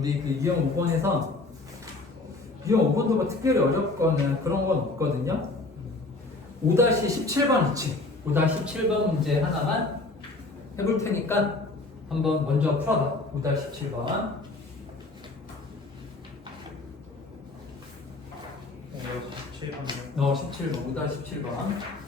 우리 그 유형 5번에서 유형 5번도 뭐 특별히 어렵거나 그런 건 없거든요. 5-17번 있지. 5-17번 문제 하나만 해볼 테니까 한번 먼저 풀어봐. 5-17번. 17번이요. 17번. 5-17번.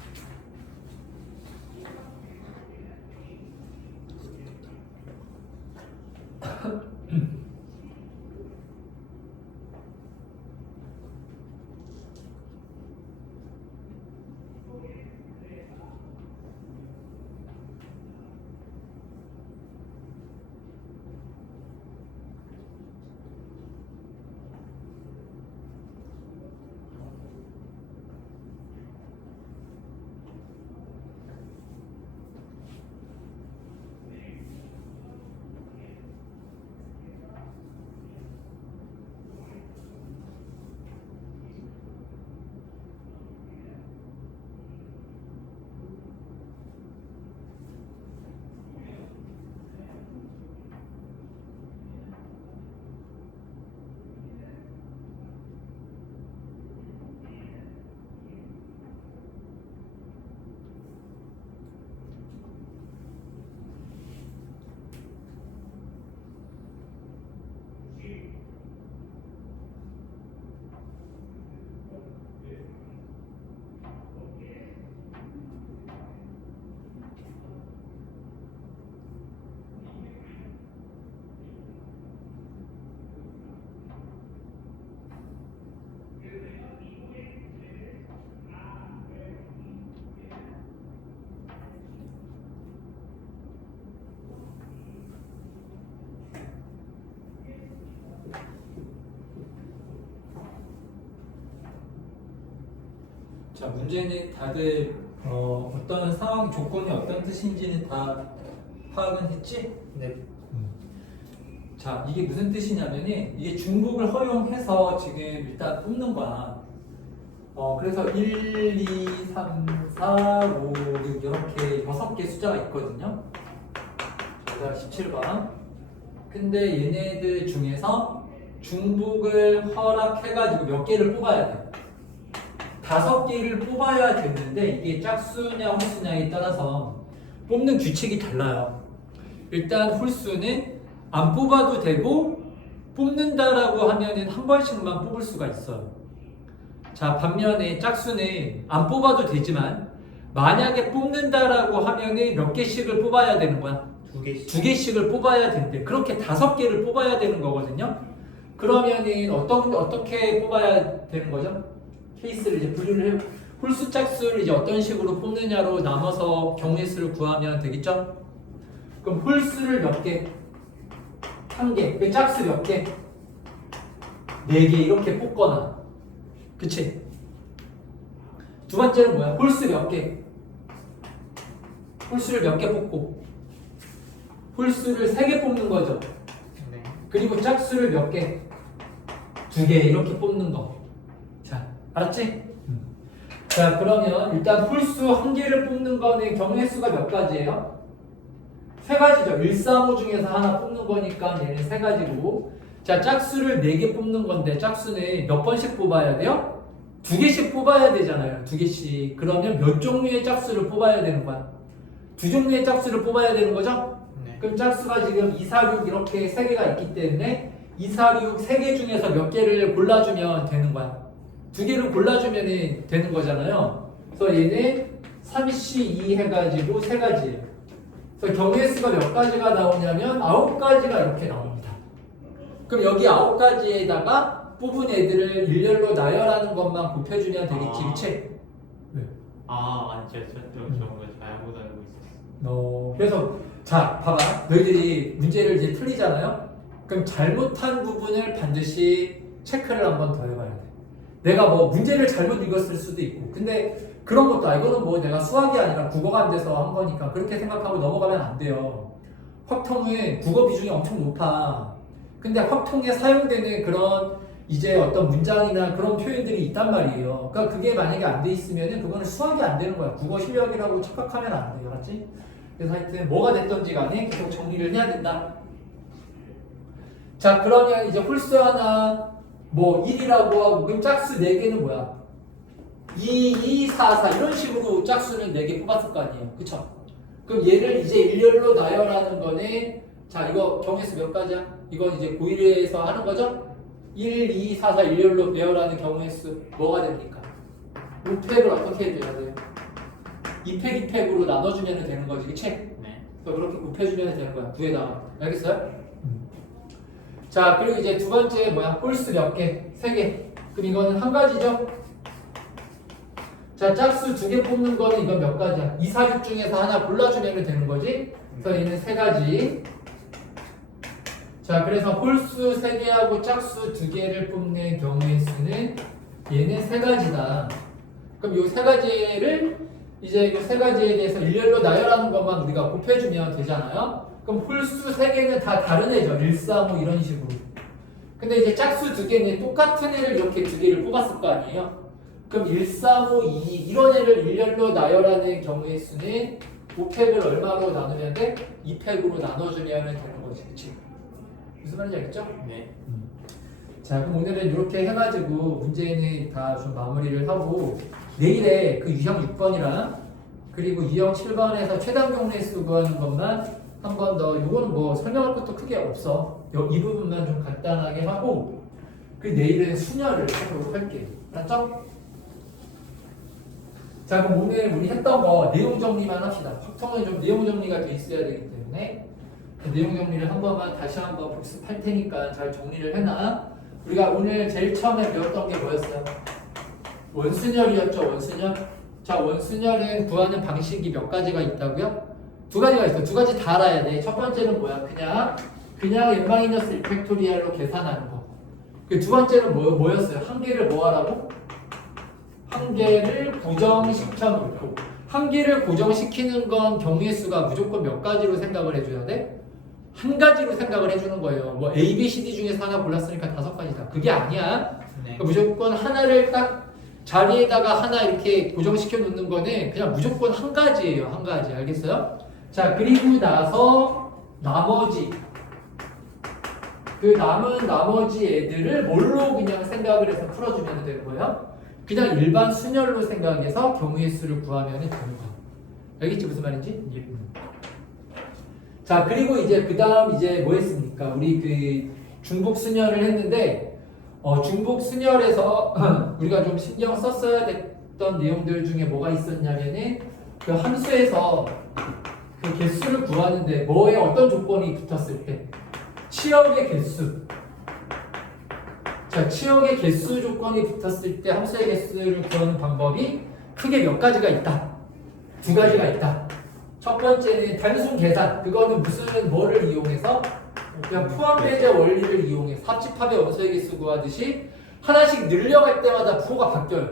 자, 문제는 다들 어떤 상황, 조건이 어떤 뜻인지는 다 파악은 했지? 네. 자, 이게 무슨 뜻이냐면은 이게 중복을 허용해서 지금 일단 뽑는 거야. 그래서 1, 2, 3, 4, 5, 6 이렇게 6개 숫자가 있거든요. 자, 17번. 근데 얘네들 중에서 중복을 허락해가지고 몇 개를 뽑아야 돼. 5개를 뽑아야 되는데 이게 짝수냐 홀수냐에 따라서 뽑는 규칙이 달라요. 일단 홀수는 안 뽑아도 되고 뽑는다라고 하면은 한 번씩만 뽑을 수가 있어요. 자, 반면에 짝수는 안 뽑아도 되지만 만약에 뽑는다라고 하면은 몇 개씩을 뽑아야 되는 거야? 2개씩. 2개씩을 뽑아야 된대. 그렇게 5개를 뽑아야 되는 거거든요. 그러면은 어떻게 뽑아야 되는 거죠? 케이스를 이제 분류를 해, 홀수 짝수를 이제 어떤 식으로 뽑느냐로 나눠서 경우의 수를 구하면 되겠죠? 그럼 홀수를 몇 개? 1개. 그 짝수 몇 개? 4개 이렇게 뽑거나. 그치? 두 번째는 뭐야? 홀수 몇 개? 홀수를 몇 개 뽑고 홀수를 3개 뽑는 거죠. 네. 그리고 짝수를 몇 개? 2개 이렇게 뽑는 거. 자, 알았지? 자, 그러면 일단 홀수 1개를 뽑는 거는 경우의 수가 몇 가지예요? 3가지죠. 1, 3, 5 중에서 하나 뽑는 거니까 얘는 3가지고. 자, 짝수를 4개 뽑는 건데 짝수는 몇 번씩 뽑아야 돼요? 2개씩 뽑아야 되잖아요. 2개씩. 그러면 몇 종류의 짝수를 뽑아야 되는 거야? 2종류의 짝수를 뽑아야 되는 거죠? 네. 그럼 짝수가 지금 2, 4, 6 이렇게 3개가 있기 때문에 2, 4, 6 3개 중에서 몇 개를 골라주면 되는 거야. 2개를 골라주면 되는 거잖아요. 그래서 얘는 3C2 해가지고 3가지예요. 그래서 경우의 수가 몇 가지가 나오냐면 9가지가 이렇게 나옵니다. 그럼 여기 9가지에다가 뽑은 애들을 일렬로 나열하는 것만 곱해주면 되겠지, 그치? 네. 제가 저거 잘못 알고 있었어요. 그래서 자, 봐봐. 너희들이 문제를 이제 틀리잖아요? 그럼 잘못한 부분을 반드시 체크를 한번 더 해봐야 돼. 내가 뭐 문제를 잘못 읽었을 수도 있고, 근데 그런 것도 이거는 뭐 내가 수학이 아니라 국어가 안 돼서 한 거니까 그렇게 생각하고 넘어가면 안 돼요. 확통은 국어 비중이 엄청 높아. 근데 확통에 사용되는 그런 이제 어떤 문장이나 그런 표현들이 있단 말이에요. 그러니까 그게 만약에 안 돼 있으면은 그거는 수학이 안 되는 거야. 국어 실력이라고 착각하면 안 돼요. 알았지? 그래서 하여튼 뭐가 됐던지 간에 계속 정리를 해야 된다. 자, 그러면 이제 홀수 하나 뭐 1이라고 하고 그럼 짝수 4개는 뭐야? 2, 2, 4, 4 이런 식으로 짝수는 4개 뽑았을 거 아니에요. 그쵸? 그럼 얘를 이제 일렬로 나열하는 거네. 자, 이거 경우수 몇 가지야? 이건 이제 고1에서 하는 거죠? 1, 2, 4, 4 일렬로 배열하는 경우의 수 뭐가 됩니까? 5팩을 어떻게 해줘야 돼요? 2팩, 2팩으로 나눠주면 되는 거지, 그치? 네. 그래서 그렇게 곱해주면 되는 거야, 9에다가. 알겠어요? 자, 그리고 이제 두 번째 뭐야? 홀수 몇 개? 3개. 그럼 이거는 한 가지죠? 자, 짝수 2개 뽑는 거는 이건 몇 가지야? 2, 4, 6 중에서 하나 골라주면 되는 거지? 그래서 얘는 3가지. 자, 그래서 홀수 3개하고 짝수 2개를 뽑는 경우의 수는 얘는 3가지다. 그럼 이 3가지를 이제 이 3가지에 대해서 일렬로 나열하는 것만 우리가 곱해주면 되잖아요. 그럼 홀수 3개는 다 다른 애죠. 1, 4, 5 이런 식으로. 근데 이제 짝수 2개는 똑같은 애를 이렇게 2개를 뽑았을 거 아니에요. 그럼 1, 4, 5, 2 이런 애를 일렬로 나열하는 경우의 수는 5팩을 얼마로 나누면 돼? 2팩으로 나눠주면 되는 거지. 그치? 무슨 말인지 알겠죠? 네. 자, 그럼 오늘은 이렇게 해가지고 문제는 다 좀 마무리를 하고 내일에 그 유형 6번이랑 그리고 유형 7번에서 최단 경우의 수 구하는 것만 한 번 더. 이거는 뭐 설명할 것도 크게 없어. 이 부분만 좀 간단하게 하고 그 내일은 순열을 하도록 할게요. 알았죠? 자, 그럼 오늘 우리 했던 거 내용 정리만 합시다. 확통은 좀 내용 정리가 돼 있어야 되기 때문에 그 내용 정리를 한 번만 다시 한번 복습할 테니까 잘 정리를 해놔. 우리가 오늘 제일 처음에 배웠던 게 뭐였어요? 원순열이었죠, 원순열. 자, 원순열은 구하는 방식이 몇 가지가 있다고요? 2가지가 있어. 2가지 다 알아야 돼. 첫 번째는 뭐야? 그냥 n-1 팩토리얼로 계산하는 거. 그 두 번째는 뭐였어요? 한 개를 뭐 하라고? 한 개를 고정시켜 놓고. 한 개를 고정시키는 건 경우의 수가 무조건 몇 가지로 생각을 해줘야 돼? 한 가지로 생각을 해주는 거예요. 뭐 A, B, C, D 중에서 하나 골랐으니까 5가지다. 그게 아니야. 네. 그러니까 무조건 하나를 딱 자리에다가 하나 이렇게 고정시켜 놓는 거는 그냥 무조건 한 가지예요. 한 가지. 알겠어요? 자, 그리고 나서 나머지 그 남은 나머지 애들을 뭘로 그냥 생각을 해서 풀어주면 되는 거예요. 그냥 일반 순열로 생각해서 경우의 수를 구하면 되는 거야. 알겠지 무슨 말인지? 예. 자, 그리고 이제 그 다음 이제 뭐 했습니까? 우리 그 중복 순열을 했는데 중복 순열에서 우리가 좀 신경 썼어야 됐던 내용들 중에 뭐가 있었냐면은 그 함수에서 그 개수를 구하는데 뭐에 어떤 조건이 붙었을 때 치역의 개수. 자, 치역의 개수 조건이 붙었을 때 함수의 개수를 구하는 방법이 크게 몇 가지가 있다. 2가지가 있다. 첫 번째는 단순 계산. 그거는 무슨 뭐를 이용해서 그냥 포함배제 원리를 이용해서 합집합의 원소의 개수 구하듯이 하나씩 늘려갈 때마다 부호가 바뀌어요.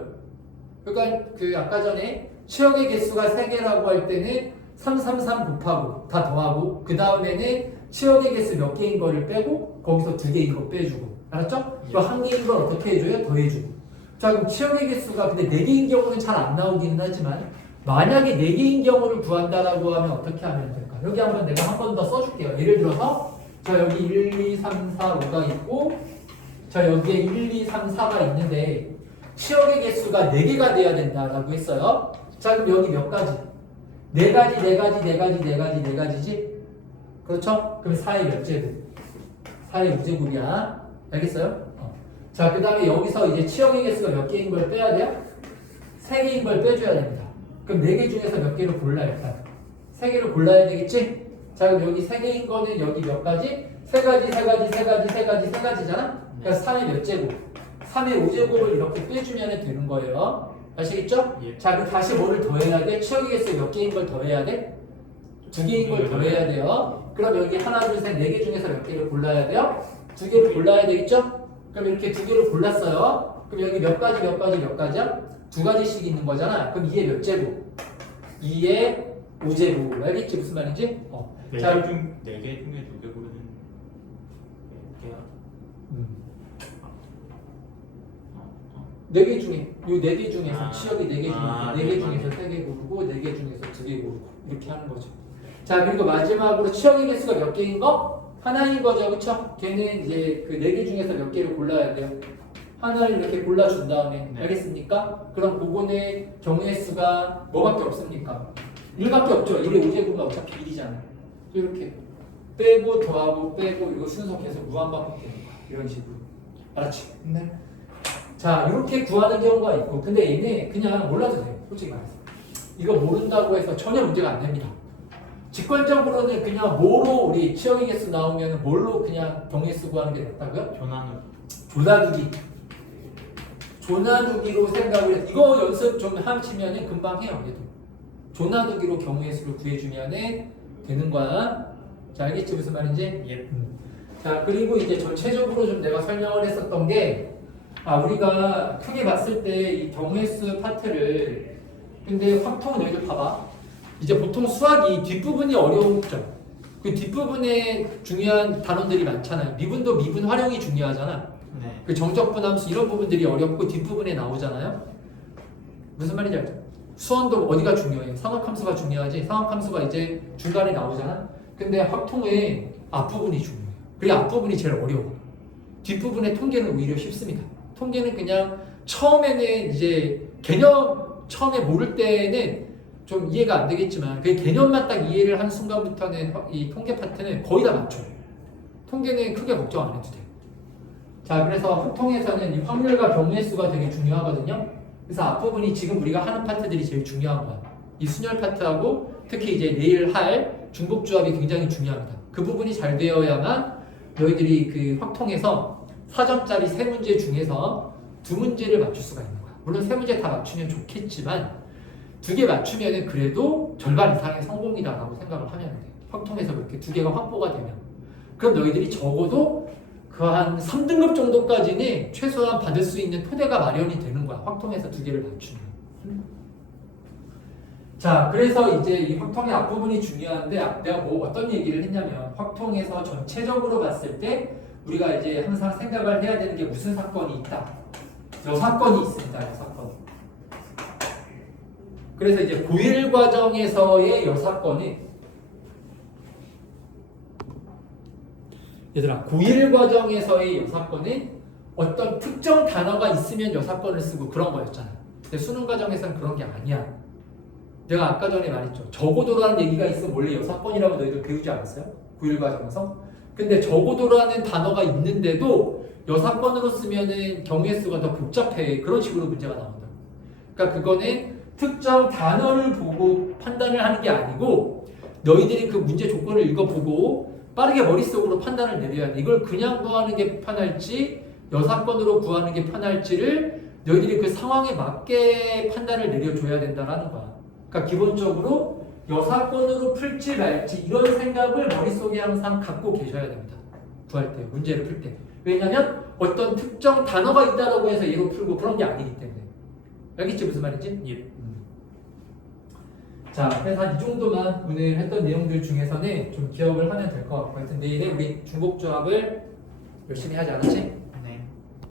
그러니까 그 아까 전에 치역의 개수가 3개라고 할 때는 333 곱하고 다 더하고 그 다음에는 치역의 개수 몇 개인 거를 빼고 거기서 2개인 거 빼주고. 알았죠? 또 한 개인 걸 어떻게 해줘요? 더해주고. 자, 그럼 치역의 개수가 근데 4개인 경우는 잘 안 나오기는 하지만 만약에 4개인 경우를 구한다라고 하면 어떻게 하면 될까? 여기 한번 내가 한 번 더 써줄게요. 예를 들어서 자, 여기 1, 2, 3, 4, 5가 있고 자, 여기에 1, 2, 3, 4가 있는데 치역의 개수가 4개가 돼야 된다라고 했어요. 자, 그럼 여기 몇 가지? 4가지, 4가지, 4가지, 4가지, 4가지지? 그렇죠? 그럼 4의 몇 제곱? 4의 우제곱이야. 알겠어요? 자, 그 다음에 여기서 이제 치역의 개수가 몇 개인 걸 빼야 돼요? 3개인 걸 빼줘야 됩니다. 그럼 4개 중에서 몇 개를 골라 일단? 3개를 골라야 되겠지? 자, 그럼 여기 3개인 거는 여기 몇 가지? 3가지, 3가지, 3가지, 3가지, 3가지잖아? 그러니까 3의 몇 제곱? 3의 5제곱을 이렇게 빼주면 되는 거예요. 아시겠죠? 예. 자, 그럼 다시 뭐를 더해야 돼? 치역의 개수 몇 개인 걸 더해야 돼? 2개인 걸 더해야 돼요. 그럼 여기 하나, 둘, 셋, 4개 중에서 몇 개를 골라야 돼요? 2개를 골라야 되겠죠? 그럼 이렇게 2개를 골랐어요. 그럼 여기 몇 가지, 몇 가지, 몇 가지야? 2가지씩 있는 거잖아. 그럼 2의 몇 제곱? 2의 5제곱. 알겠지? 무슨 말인지? 자, 4개 중에 2개 고르는 몇 개야? 4개 중에, 요 4개 중에서 아. 치역이 4개 중에, 아, 4개 네, 중에서 맞네. 3개 고르고, 4개 중에서 2개 고르고, 이렇게 하는 거죠. 자, 그리고 마지막으로 치역의 개수가 몇 개인 거? 하나인 거죠, 그쵸? 걔는 이제 그 4개 중에서 몇 개를 골라야 돼요. 하나를 이렇게 골라준 다음에 네. 알겠습니까? 그럼 그거는 경우의 수가 뭐밖에 없습니까? 1밖에 없죠. 1의 5제곱은 어차피 1이잖아요. 이렇게 빼고 더하고 빼고 이거 순서 계속 무한반복되는 거야. 이런 식으로. 알았지? 네. 자, 이렇게 구하는 경우가 있고 근데 얘네 그냥 몰라도 돼요. 솔직히 말해서. 이거 모른다고 해서 전혀 문제가 안 됩니다. 직관적으로는 그냥 뭐로 우리 치역의 개수 나오면 뭘로 그냥 경우의 수 구하는 게 낫다고요? 조나누기. 조나누기로 생각을 해서 이거 연습 좀 하시면은 금방 해요. 얘도. 조나누기로 경우의 수를 구해주면 되는 거야. 자, 알겠지 무슨 말인지? 예. 자, 그리고 이제 전체적으로 좀 내가 설명을 했었던 게 우리가 크게 봤을 때 이 경우의 수 파트를 근데 확통은 여기 봐봐. 이제 보통 수학이 뒷부분이 어려웠죠. 그 뒷부분에 중요한 단원들이 많잖아요. 미분도 미분 활용이 중요하잖아. 네. 그 정적분함수 이런 부분들이 어렵고 뒷부분에 나오잖아요. 무슨 말인지 알죠? 수원도 어디가 중요해요? 상학함수가 중요하지. 상학함수가 이제 중간에 나오잖아. 근데 확통의 앞부분이 중요해요. 그리고 앞부분이 제일 어려워. 뒷부분의 통계는 오히려 쉽습니다. 통계는 그냥 처음에는 이제 개념 처음에 모를 때는 좀 이해가 안 되겠지만 그 개념만 딱 이해를 한 순간부터는 이 통계 파트는 거의 다 맞춰요. 통계는 크게 걱정 안 해도 돼요. 자, 그래서 확통에서는 이 확률과 경우의 수가 되게 중요하거든요. 그래서 앞부분이 지금 우리가 하는 파트들이 제일 중요한 거야. 이 순열 파트하고 특히 이제 내일 할 중복조합이 굉장히 중요합니다. 그 부분이 잘 되어야만 너희들이 그 확통에서 4점짜리 3문제 중에서 2문제를 맞출 수가 있는 거야. 물론 3문제 다 맞추면 좋겠지만 2개 맞추면 그래도 절반 이상의 성공이다라고 생각을 하면 돼. 확통에서 그렇게 2개가 확보가 되면. 그럼 너희들이 적어도 그 한 3등급 정도까지는 최소한 받을 수 있는 토대가 마련이 되는 거야. 확통에서 2개를 맞추면. 자, 그래서 이제 이 확통의 앞부분이 중요한데 내가 뭐 어떤 얘기를 했냐면 확통에서 전체적으로 봤을 때 우리가 이제 항상 생각을 해야 되는 게 무슨 사건이 있다. 여사건이 있습니다. 여사건. 그래서 이제 고일 과정에서의 여사건이 얘들아, 고일 과정에서의 여사건은 어떤 특정 단어가 있으면 여사건을 쓰고 그런 거였잖아. 근데 수능 과정에서는 그런 게 아니야. 내가 아까 전에 말했죠. 적어도라는 얘기가 있으면 원래 여사건이라고 너희들 배우지 않았어요? 고일 과정에서? 근데 적어도라는 단어가 있는데도 여사건으로 쓰면은 경우의 수가 더 복잡해. 그런 식으로 문제가 나온다. 그러니까 그거는 특정 단어를 보고 판단을 하는 게 아니고 너희들이 그 문제 조건을 읽어보고 빠르게 머릿속으로 판단을 내려야 돼. 이걸 그냥 구하는 게 편할지 여사건으로 구하는 게 편할지를 너희들이 그 상황에 맞게 판단을 내려줘야 된다는 거야. 그러니까 기본적으로 여사건으로 풀지 말지 이런 생각을 머릿속에 항상 갖고 계셔야 됩니다. 구할 때, 문제를 풀 때. 왜냐하면 어떤 특정 단어가 있다고 해서 얘로 풀고 그런 게 아니기 때문에. 알겠지 무슨 말인지? 예. 자, 그래서 한 이 정도만 오늘 했던 내용들 중에서는 좀 기억을 하면 될 것 같고 하여튼 내일에 우리 중복조합을 열심히 하지 않았지?